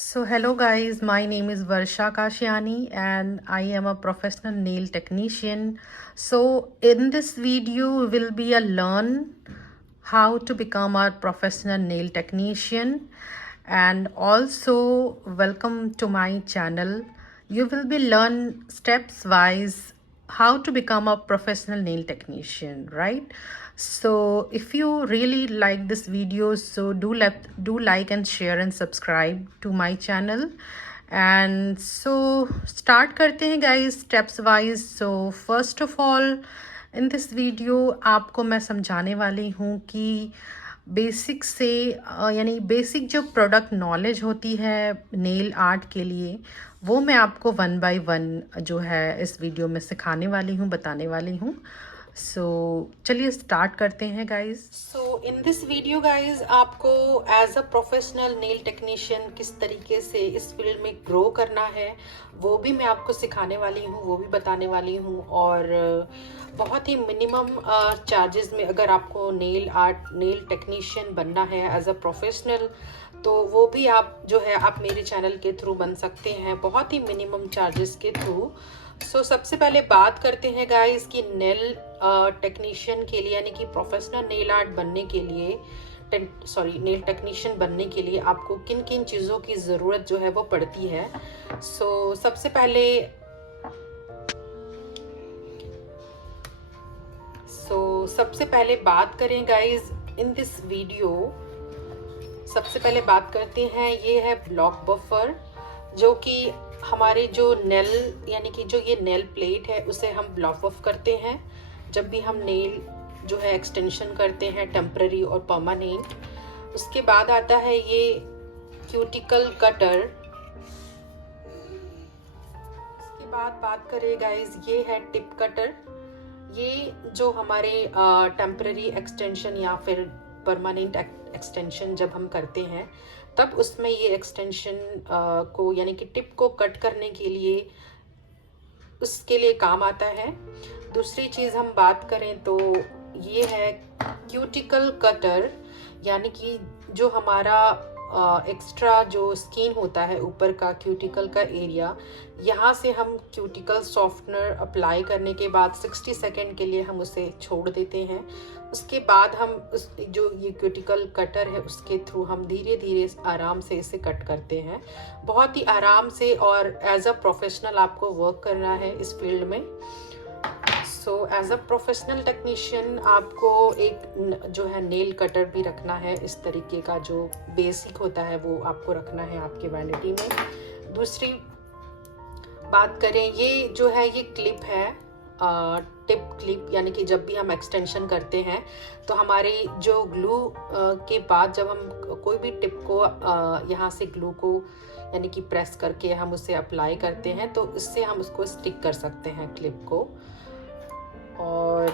So, hello guys, my name is Varsha Kashiani and I am a professional nail technician. So, in this video will be a learn how to become a professional nail technician, and also welcome to my channel. You will be learn steps wise how to become a professional nail technician, right? So if you really like this video, so do like and share and subscribe to my channel. And so start करते हैं guys steps wise. So first of all in this video आपको मैं समझाने वाली हूँ कि basic से यानी बेसिक जो प्रोडक्ट नॉलेज होती है नेल आर्ट के लिए, वो मैं आपको वन बाय वन जो है इस वीडियो में सिखाने वाली हूँ, बताने वाली हूँ. सो चलिए स्टार्ट करते हैं guys. So in this video guys आपको as a professional nail technician किस तरीके से इस फील्ड में ग्रो करना है वो भी मैं आपको सिखाने वाली हूँ, वो भी बताने वाली हूँ. और बहुत ही मिनिमम चार्जेस में अगर आपको नेल टेक्नीशियन बनना है एज अ प्रोफेशनल, तो वो भी आप जो है आप मेरे चैनल के थ्रू बन सकते हैं बहुत ही मिनिमम चार्जेस के थ्रू. सो सबसे पहले बात करते हैं गाइस कि नेल टेक्नीशियन के लिए यानी कि प्रोफेशनल नेल आर्ट बनने के लिए नेल टेक्नीशियन बनने के लिए आपको किन किन चीज़ों की ज़रूरत जो है वो पड़ती है. सो सबसे पहले बात करें गाइस इन दिस वीडियो. सबसे पहले बात करते हैं, ये है ब्लॉक बफर, जो कि हमारे जो नेल यानी कि जो ये नेल प्लेट है उसे हम ब्लॉक बफ करते हैं जब भी हम नेल जो है एक्सटेंशन करते हैं टेम्पररी और परमानेंट. उसके बाद आता है ये क्यूटिकल कटर. उसके बाद बात करें गाइस, ये है टिप कटर. ये जो हमारे टेम्पररी एक्सटेंशन या फिर परमानेंट एक्सटेंशन जब हम करते हैं तब उसमें ये एक्सटेंशन को यानी कि टिप को कट करने के लिए उसके लिए काम आता है. दूसरी चीज़ हम बात करें तो ये है क्यूटिकल कटर, यानी कि जो हमारा एक्स्ट्रा जो स्किन होता है ऊपर का क्यूटिकल का एरिया, यहाँ से हम क्यूटिकल सॉफ्टनर अप्लाई करने के बाद 60 सेकेंड के लिए हम उसे छोड़ देते हैं. उसके बाद हम उस जो ये क्यूटिकल कटर है उसके थ्रू हम धीरे धीरे आराम से इसे कट करते हैं. बहुत ही आराम से और एज अ प्रोफेशनल आपको वर्क करना है इस फील्ड में. So as a professional technician आपको एक जो है नेल कटर भी रखना है. इस तरीके का जो बेसिक होता है वो आपको रखना है आपके वैनिटी में. दूसरी बात करें, ये जो है ये क्लिप है, टिप क्लिप, यानी कि जब भी हम एक्सटेंशन करते हैं तो हमारी जो ग्लू के बाद जब हम कोई भी टिप को यहाँ से ग्लू को यानी कि प्रेस करके हम उसे अप्लाई करते हैं तो इससे हम उसको स्टिक कर सकते हैं क्लिप को. और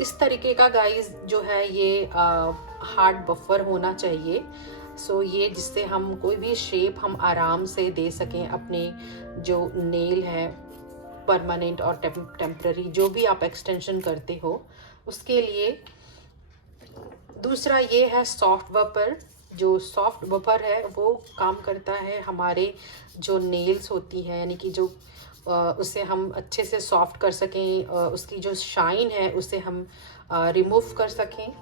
इस तरीके का गाइस जो है ये हार्ड बफर होना चाहिए. सो ये जिससे हम कोई भी शेप हम आराम से दे सकें अपने जो नेल है परमानेंट और टेम्पररी जो भी आप एक्सटेंशन करते हो उसके लिए. दूसरा ये है सॉफ्ट बफर. जो सॉफ्ट बफर है वो काम करता है हमारे जो नेल्स होती है यानी कि जो उसे हम अच्छे से सॉफ्ट कर सकें, उसकी जो शाइन है उसे हम रिमूव कर सकें.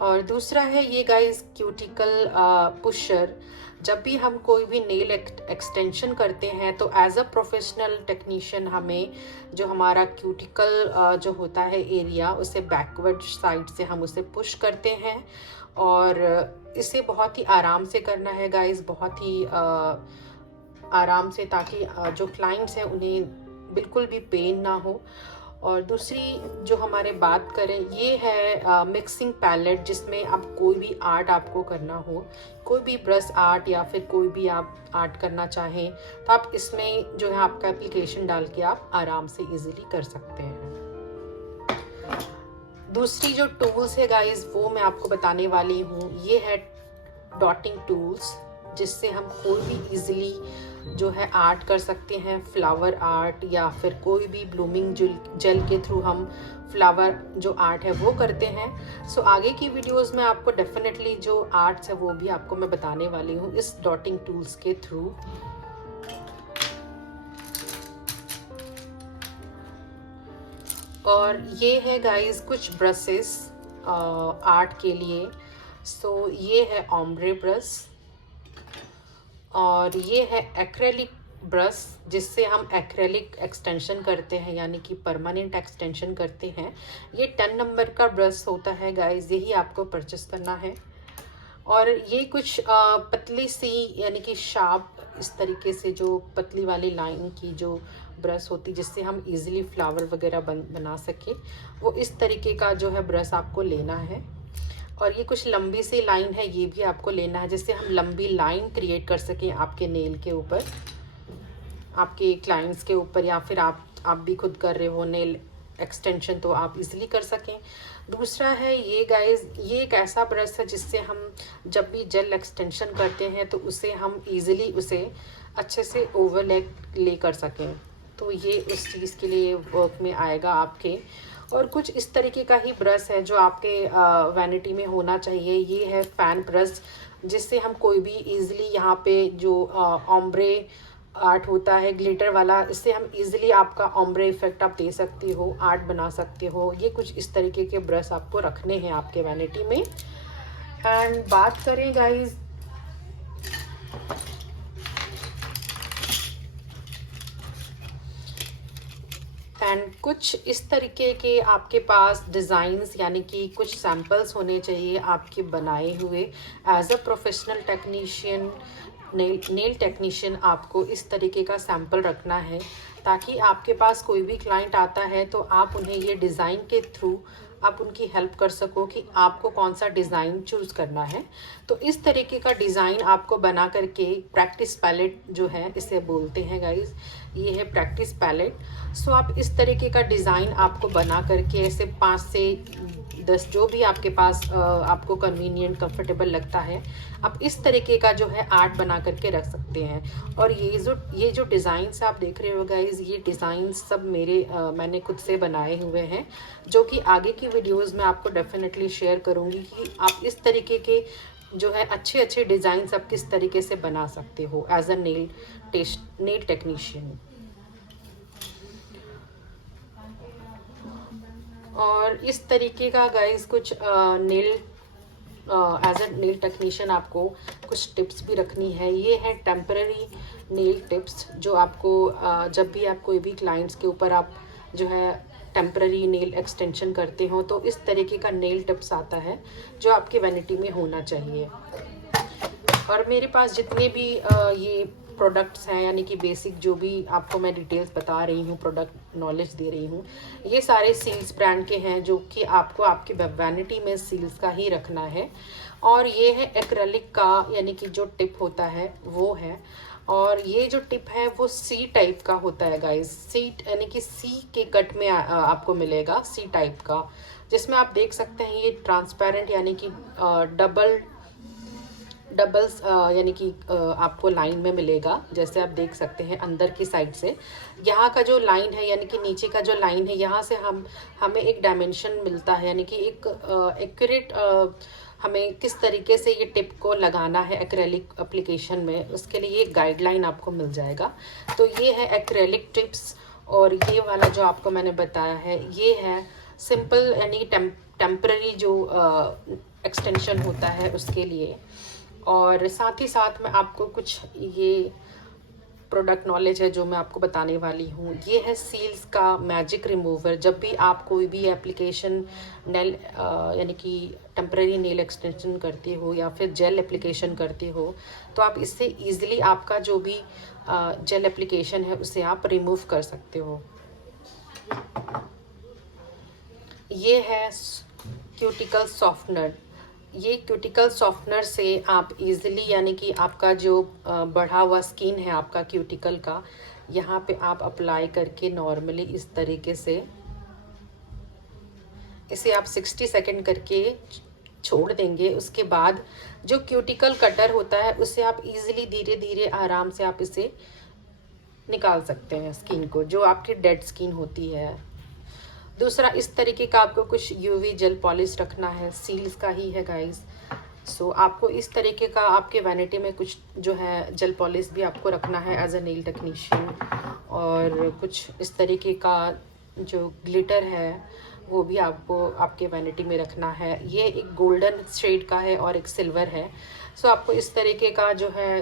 और दूसरा है ये गाइस क्यूटिकल पुशर. जब भी हम कोई भी नेल एक्सटेंशन करते हैं तो एज अ प्रोफेशनल टेक्नीशियन हमें जो हमारा क्यूटिकल जो होता है एरिया उसे बैकवर्ड साइड से हम उसे पुश करते हैं. और इसे बहुत ही आराम से करना है गाइस, बहुत ही आराम से, ताकि जो क्लाइंट्स हैं उन्हें बिल्कुल भी पेन ना हो. और दूसरी जो हमारे बात करें, ये है मिक्सिंग पैलेट, जिसमें आप कोई भी आर्ट आपको करना हो, कोई भी ब्रश आर्ट या फिर कोई भी आप आर्ट करना चाहें तो आप इसमें जो है आपका एप्लीकेशन डाल के आप आराम से इजीली कर सकते हैं. दूसरी जो टूल्स है गाइस वो मैं आपको बताने वाली हूँ. ये है डॉटिंग टूल्स, जिससे हम कोई भी इजीली जो है आर्ट कर सकते हैं, फ्लावर आर्ट या फिर कोई भी ब्लूमिंग जेल के थ्रू हम फ्लावर जो आर्ट है वो करते हैं। सो आगे की वीडियोस में आपको डेफिनेटली जो आर्ट्स है वो भी आपको मैं बताने वाली हूँ इस डॉटिंग टूल्स के थ्रू। और ये है गाइस कुछ ब्रशेस आर्ट के लिए। सो ये है ओम्ब्रे ब्रश और ये है एक्रेलिक ब्रश जिससे हम एक्रेलिक एक्सटेंशन करते हैं, यानी कि परमानेंट एक्सटेंशन करते हैं। ये 10 नंबर का ब्रश होता है गाइस, यही आपको परचेस करना है। और ये कुछ पतली सी यानी कि शार्प इस तरीके से जो पतली वाली लाइन की जो ब्रश होती जिससे हम इजीली फ्लावर वगैरह बना सके, वो इस तरीके का जो है ब्रश आपको लेना है। और ये कुछ लंबी सी लाइन है, ये भी आपको लेना है जिससे हम लंबी लाइन क्रिएट कर सकें आपके नेल के ऊपर, आपके क्लाइंट्स के ऊपर, या फिर आप भी खुद कर रहे हो नेल एक्सटेंशन तो आप इजीली कर सकें। दूसरा है ये गाइस, ये एक ऐसा ब्रश है जिससे हम जब भी जेल एक्सटेंशन करते हैं तो उसे हम इजीली उसे अच्छे से ले कर सकें, तो ये उस चीज़ के लिए वर्क में आएगा आपके। और कुछ इस तरीके का ही ब्रश है जो आपके वैनिटी में होना चाहिए। ये है फैन ब्रश जिससे हम कोई भी इजीली यहाँ पे जो ओम्ब्रे आर्ट होता है ग्लिटर वाला, इससे हम इजीली आपका ओम्ब्रे इफेक्ट आप दे सकते हो, आर्ट बना सकते हो। ये कुछ इस तरीके के ब्रश आपको रखने हैं आपके वैनिटी में। एंड बात करें गाइस एंड कुछ इस तरीके के आपके पास डिज़ाइंस यानी कि कुछ सैम्पल्स होने चाहिए आपके बनाए हुए। As a professional technician, nail technician, आपको इस तरीके का सैम्पल रखना है ताकि आपके पास कोई भी क्लाइंट आता है तो आप उन्हें ये डिज़ाइन के थ्रू आप उनकी हेल्प कर सको कि आपको कौन सा डिज़ाइन चूज़ करना है। तो इस तरीके का डिज़ाइन आपको बना करके, प्रैक्टिस पैलेट जो है इसे बोलते हैं गाइस, ये है प्रैक्टिस पैलेट। सो आप इस तरीके का डिज़ाइन आपको बना करके ऐसे 5 से 10 जो भी आपके पास आपको कन्वीनियंट कंफर्टेबल लगता है, आप इस तरीके का जो है आर्ट बना करके रख सकते हैं। और ये जो डिज़ाइंस आप देख रहे हो गाइस, ये डिज़ाइंस सब मैंने खुद से बनाए हुए हैं, जो कि आगे की वीडियोस में आपको डेफिनेटली शेयर करूँगी कि आप इस तरीके के जो है अच्छे अच्छे डिज़ाइंस आप किस तरीके से बना सकते हो एज अ नेल टेक्नीशियन। और इस तरीके का गाइस कुछ एज अ नेल टेक्नीशियन आपको कुछ टिप्स भी रखनी है। ये है टेम्पररी नेल टिप्स जो आपको जब भी आप कोई भी क्लाइंट्स के ऊपर आप जो है टेम्पररी नेल एक्सटेंशन करते हो तो इस तरीके का नेल टिप्स आता है जो आपके वैनिटी में होना चाहिए। और मेरे पास जितने भी ये प्रोडक्ट्स हैं यानी कि बेसिक जो भी आपको मैं डिटेल्स बता रही हूँ, प्रोडक्ट नॉलेज दे रही हूँ, ये सारे सील्स ब्रांड के हैं जो कि आपको आपके वैनिटी में सील्स का ही रखना है। और ये है एक्रेलिक का यानी कि जो टिप होता है वो है। और ये जो टिप है वो सी टाइप का होता है गाइस, सी यानी कि सी के कट में आपको मिलेगा सी टाइप का, जिसमें आप देख सकते हैं ये ट्रांसपेरेंट यानी कि डबल्स यानी कि आपको लाइन में मिलेगा। जैसे आप देख सकते हैं अंदर की साइड से यहाँ का जो लाइन है यानी कि नीचे का जो लाइन है, यहाँ से हमें एक डायमेंशन मिलता है यानी कि एक एक्यूरेट हमें किस तरीके से ये टिप को लगाना है एक्रेलिक एप्लीकेशन में, उसके लिए एक गाइडलाइन आपको मिल जाएगा। तो ये है एक्रेलिक टिप्स। और ये वाला जो आपको मैंने बताया है ये है सिंपल यानी टेम्पररी जो एक्सटेंशन होता है उसके लिए। और साथ ही साथ मैं आपको कुछ ये प्रोडक्ट नॉलेज है जो मैं आपको बताने वाली हूँ। ये है सील्स का मैजिक रिमूवर। जब भी आप कोई भी एप्लीकेशन नेल यानी कि टेम्पररी नेल एक्सटेंशन करते हो या फिर जेल एप्लीकेशन करते हो तो आप इससे इजीली आपका जो भी जेल एप्लीकेशन है उसे आप रिमूव कर सकते हो। ये है क्यूटिकल सॉफ्टनर। ये क्यूटिकल सॉफ्टनर से आप इजीली यानी कि आपका जो बढ़ा हुआ स्किन है आपका क्यूटिकल का, यहाँ पे आप अप्लाई करके नॉर्मली इस तरीके से इसे आप 60 सेकंड करके छोड़ देंगे। उसके बाद जो क्यूटिकल कटर होता है उससे आप इजीली धीरे धीरे आराम से आप इसे निकाल सकते हैं स्किन को, जो आपकी डेड स्किन होती है। दूसरा इस तरीके का आपको कुछ यूवी जेल पॉलिश रखना है, सील्स का ही है गाइस। सो आपको इस तरीके का आपके वैनिटी में कुछ जो है जेल पॉलिश भी आपको रखना है एज अ नेल टेक्नीशियन। और कुछ इस तरीके का जो ग्लिटर है वो भी आपको आपके वैनिटी में रखना है। ये एक गोल्डन शेड का है और एक सिल्वर है। सो आपको इस तरीके का जो है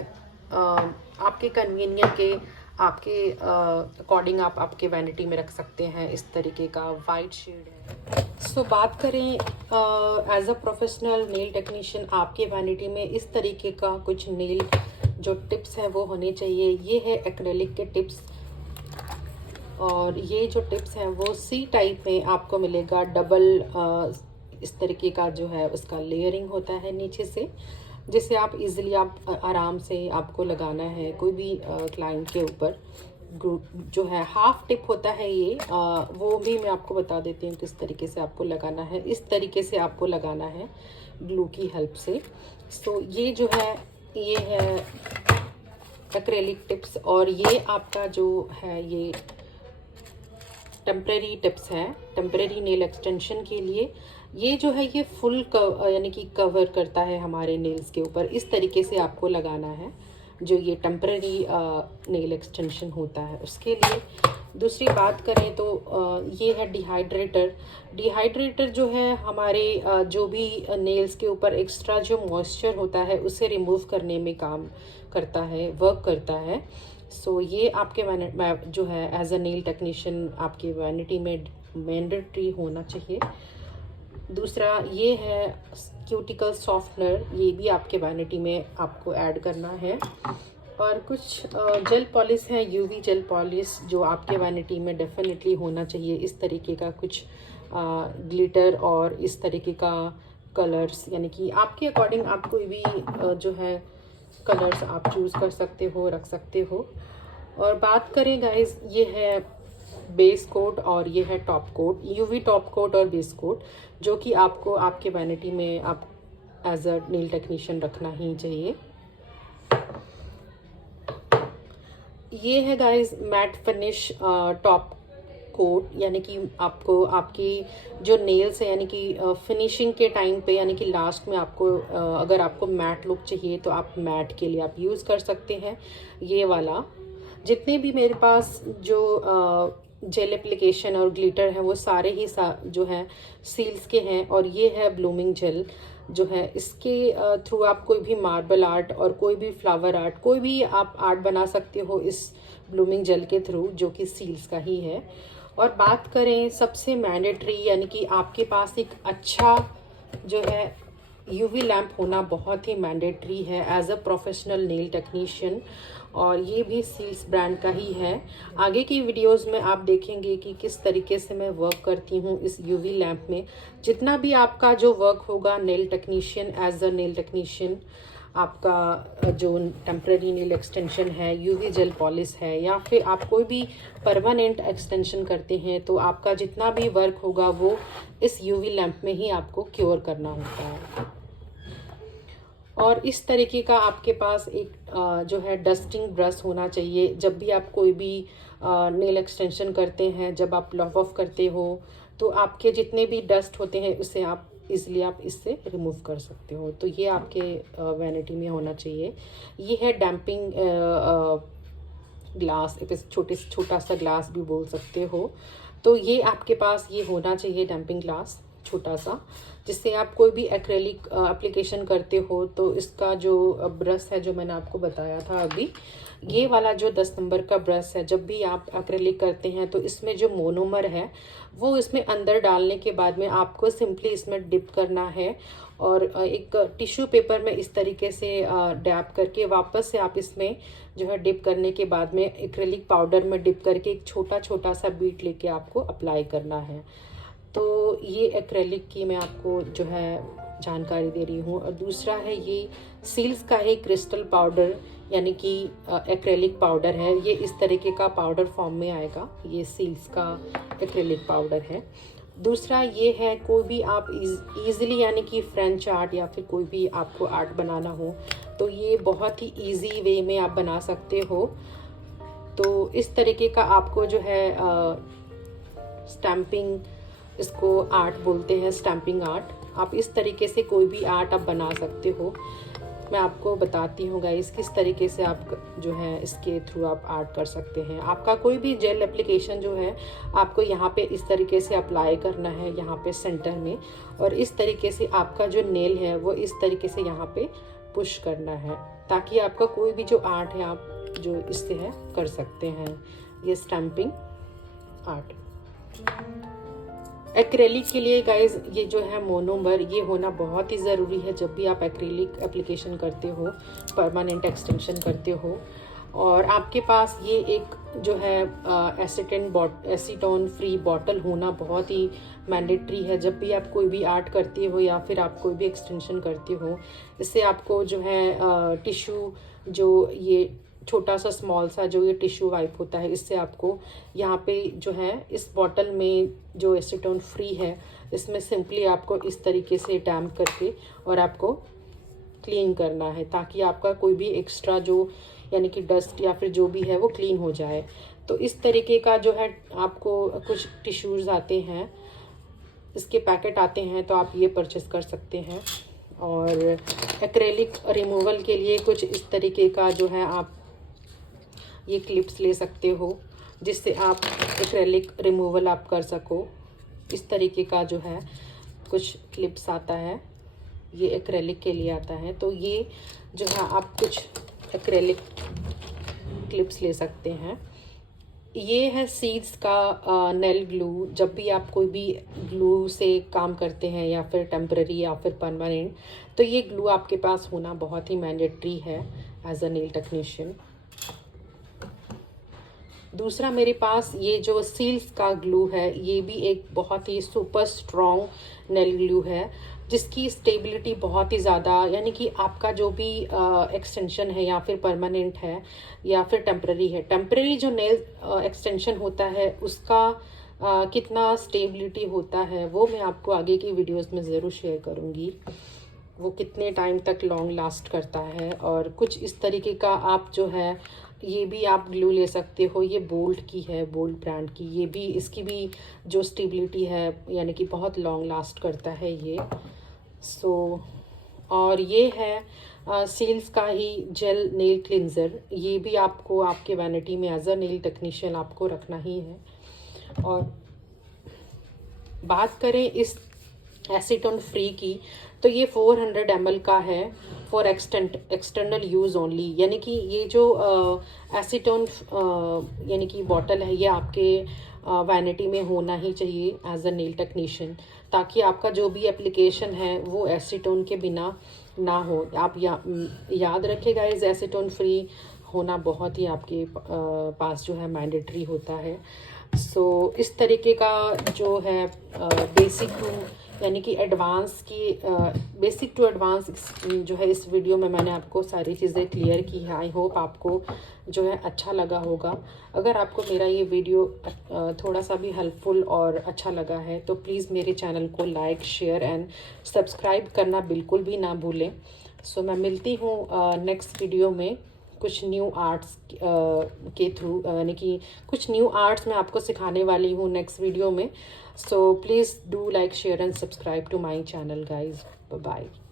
आपके कन्वीनियंट के आपके अकॉर्डिंग आप आपके वैनिटी में रख सकते हैं। इस तरीके का वाइट शेड है। सो बात करें as a professional nail technician, आपके वैनिटी में इस तरीके का कुछ नेल जो टिप्स हैं वो होने चाहिए। ये है एक्रेलिक के टिप्स, और ये जो टिप्स हैं वो सी टाइप में आपको मिलेगा। डबल इस तरीके का जो है उसका लेयरिंग होता है नीचे से, जिससे आप इजीली आप आराम से आपको लगाना है कोई भी क्लाइंट के ऊपर। जो है हाफ टिप होता है ये, वो भी मैं आपको बता देती हूँ किस तरीके से आपको लगाना है। इस तरीके से आपको लगाना है ग्लू की हेल्प से। सो ये जो है ये है एक्रेलिक टिप्स, और ये आपका जो है ये टेम्परेरी टिप्स हैं, टेम्परेरी नेल एक्सटेंशन के लिए। ये जो है ये फुल यानी कि कवर करता है हमारे नेल्स के ऊपर। इस तरीके से आपको लगाना है जो ये टेम्परेरी नेल एक्सटेंशन होता है उसके लिए। दूसरी बात करें तो ये है डिहाइड्रेटर। डिहाइड्रेटर जो है हमारे जो भी नेल्स के ऊपर एक्स्ट्रा जो मॉइस्चर होता है उसे रिमूव करने में काम करता है, वर्क करता है। सो ये आपके जो है एज अ नेल टेक्नीशियन आपकी वैनिटी में मैंडेटरी होना चाहिए। दूसरा ये है क्यूटिकल सॉफ्टनर, ये भी आपके वैनिटी में आपको ऐड करना है। और कुछ जेल पॉलिश है, यूवी जेल पॉलिश, जो आपके वैनिटी में डेफिनेटली होना चाहिए। इस तरीके का कुछ ग्लिटर और इस तरीके का कलर्स, यानी कि आपके अकॉर्डिंग आप कोई भी जो है कलर्स आप चूज़ कर सकते हो, रख सकते हो। और बात करें गाइस, ये है बेस कोट और ये है top coat, UV top coat और बेस कोट, जो कि आपको आपके वैनिटी में आप एज अ नेल टेक्नीशियन रखना ही चाहिए। ये है guys matte finish top coat, यानी कि आपको आपकी जो नेल्स है यानी कि फिनिशिंग के टाइम पे, यानी कि लास्ट में आपको अगर आपको मैट लुक चाहिए तो आप मैट के लिए आप यूज़ कर सकते हैं ये वाला। जितने भी मेरे पास जो जेल एप्लीकेशन और ग्लिटर है वो सारे ही जो है सील्स के हैं। और ये है ब्लूमिंग जेल जो है, इसके थ्रू आप कोई भी मार्बल आर्ट और कोई भी फ्लावर आर्ट, कोई भी आप आर्ट बना सकते हो इस ब्लूमिंग जेल के थ्रू, जो कि सील्स का ही है। और बात करें सबसे मैंडेटरी, यानी कि आपके पास एक अच्छा जो है यूवी लैम्प होना बहुत ही मैंडेटरी है as a professional nail technician, और ये भी सील्स ब्रांड का ही है। आगे की वीडियोस में आप देखेंगे कि किस तरीके से मैं वर्क करती हूँ इस यूवी लैम्प में। जितना भी आपका जो वर्क होगा nail technician, as a nail technician, आपका जो टेम्परेरी नेल एक्सटेंशन है, यूवी जेल पॉलिश है, या फिर आप कोई भी परमानेंट एक्सटेंशन करते हैं, तो आपका जितना भी वर्क होगा वो इस यूवी लैम्प में ही आपको क्योर करना होता है। और इस तरीके का आपके पास एक जो है डस्टिंग ब्रश होना चाहिए। जब भी आप कोई भी नेल एक्सटेंशन करते हैं, जब आप लॉक ऑफ करते हो, तो आपके जितने भी डस्ट होते हैं उसे आप इसलिए आप इससे रिमूव कर सकते हो। तो ये आपके वैनिटी में होना चाहिए। ये है डैम्पिंग ग्लास, छोटा सा ग्लास भी बोल सकते हो। तो ये आपके पास ये होना चाहिए डैम्पिंग ग्लास छोटा सा, जिससे आप कोई भी एक्रेलिक एप्लीकेशन करते हो तो इसका जो ब्रश है जो मैंने आपको बताया था अभी, ये वाला जो 10 नंबर का ब्रश है, जब भी आप एक्रेलिक करते हैं तो इसमें जो मोनोमर है वो इसमें अंदर डालने के बाद में आपको सिंपली इसमें डिप करना है, और एक टिश्यू पेपर में इस तरीके से डैप करके वापस से आप इसमें जो है डिप करने के बाद में एक्रेलिक पाउडर में डिप करके एक छोटा छोटा सा बीट लेके आपको अप्लाई करना है। तो ये एक्रेलिक की मैं आपको जो है जानकारी दे रही हूँ। और दूसरा है ये सील्स का है क्रिस्टल पाउडर, यानी कि एक्रेलिक पाउडर है। ये इस तरीके का पाउडर फॉर्म में आएगा, ये सील्स का एक्रेलिक पाउडर है। दूसरा ये है कोई भी आप इजीली, यानी कि फ्रेंच आर्ट या फिर कोई भी आपको आर्ट बनाना हो तो ये बहुत ही इजी वे में आप बना सकते हो। तो इस तरीके का आपको जो है स्टैम्पिंग इसको आर्ट बोलते हैं, स्टैंपिंग आर्ट। आप इस तरीके से कोई भी आर्ट आप बना सकते हो। मैं आपको बताती हूँ गाइस किस तरीके से आप जो है इसके थ्रू आप आर्ट कर सकते हैं। आपका कोई भी जेल एप्लीकेशन जो है आपको यहाँ पे इस तरीके से अप्लाई करना है, यहाँ पे सेंटर में, और इस तरीके से आपका जो नेल है वो इस तरीके से यहाँ पे पुश करना है, ताकि आपका कोई भी जो आर्ट है आप जो इससे है कर सकते हैं। ये स्टैंपिंग आर्ट। एक्रेलिक के लिए गाइज ये जो है मोनोमर, ये होना बहुत ही ज़रूरी है जब भी आप एक्रेलिक एप्लीकेशन करते हो, परमानेंट एक्सटेंशन करते हो। और आपके पास ये एक जो है एसीटोन फ्री बॉटल होना बहुत ही मैंडेटरी है जब भी आप कोई भी आर्ट करते हो या फिर आप कोई भी एक्सटेंशन करते हो। इससे आपको जो है टिश्यू, जो ये छोटा सा स्मॉल सा जो ये टिश्यू वाइप होता है, इससे आपको यहाँ पे जो है इस बॉटल में जो एसीटोन फ्री है इसमें सिंपली आपको इस तरीके से डैम्प करके और आपको क्लीन करना है, ताकि आपका कोई भी एक्स्ट्रा जो यानी कि डस्ट या फिर जो भी है वो क्लीन हो जाए। तो इस तरीके का जो है आपको कुछ टिश्यूज़ आते हैं, इसके पैकेट आते हैं, तो आप ये परचेस कर सकते हैं। और एक्रेलिक रिमूवल के लिए कुछ इस तरीके का जो है आप ये क्लिप्स ले सकते हो, जिससे आप एक्रेलिक रिमूवल आप कर सको। इस तरीके का जो है कुछ क्लिप्स आता है, ये एक्रेलिक के लिए आता है। तो ये जो है आप कुछ एक्रेलिक क्लिप्स ले सकते हैं। ये है सीड्स का नेल ग्लू। जब भी आप कोई भी ग्लू से काम करते हैं या फिर टेम्पररी या फिर परमानेंट, तो ये ग्लू आपके पास होना बहुत ही मैंडेटरी है एज अ नेल टेक्नीशियन। दूसरा मेरे पास ये जो सील्स का ग्लू है, ये भी एक बहुत ही सुपर स्ट्रॉन्ग नेल ग्लू है, जिसकी स्टेबिलिटी बहुत ही ज़्यादा, यानी कि आपका जो भी एक्सटेंशन है या फिर परमानेंट है या फिर टेम्पररी है, टेम्पररी जो नेल एक्सटेंशन होता है उसका कितना स्टेबिलिटी होता है वो मैं आपको आगे की वीडियोस में ज़रूर शेयर करूँगी, वो कितने टाइम तक लॉन्ग लास्ट करता है। और कुछ इस तरीके का आप जो है ये भी आप ग्लू ले सकते हो। ये बोल्ट की है, बोल्ट ब्रांड की। ये भी, इसकी भी जो स्टेबिलिटी है यानी कि बहुत लॉन्ग लास्ट करता है ये। और ये है सील्स का ही जेल नेल क्लिनज़र। ये भी आपको आपके वैनिटी में एज अ नेल टेक्नीशियन आपको रखना ही है। और बात करें इस एसीटोन फ्री की, तो ये 400 ml का है फॉर एक्सटर्नल यूज़ ओनली, यानी कि ये जो एसीटोन यानी कि बॉटल है ये आपके वैनिटी में होना ही चाहिए एज अ नेल टेक्नीशियन, ताकि आपका जो भी एप्लीकेशन है वो एसीटोन के बिना ना हो। आप याद रखिएगा, इस एसीटोन फ्री होना बहुत ही आपके पास जो है मैंडेटरी होता है। इस तरीके का जो है बेसिक टू यानी कि एडवांस की बेसिक टू एडवांस जो है इस वीडियो में मैंने आपको सारी चीज़ें क्लियर की है। आई होप आपको जो है अच्छा लगा होगा। अगर आपको मेरा ये वीडियो थोड़ा सा भी हेल्पफुल और अच्छा लगा है तो प्लीज़ मेरे चैनल को लाइक, शेयर एंड सब्सक्राइब करना बिल्कुल भी ना भूलें। मैं मिलती हूँ नेक्स्ट वीडियो में कुछ न्यू आर्ट्स के थ्रू, यानी कि कुछ न्यू आर्ट्स मैं आपको सिखाने वाली हूँ नेक्स्ट वीडियो में। So please do like, share and subscribe to my channel guys. Bye bye.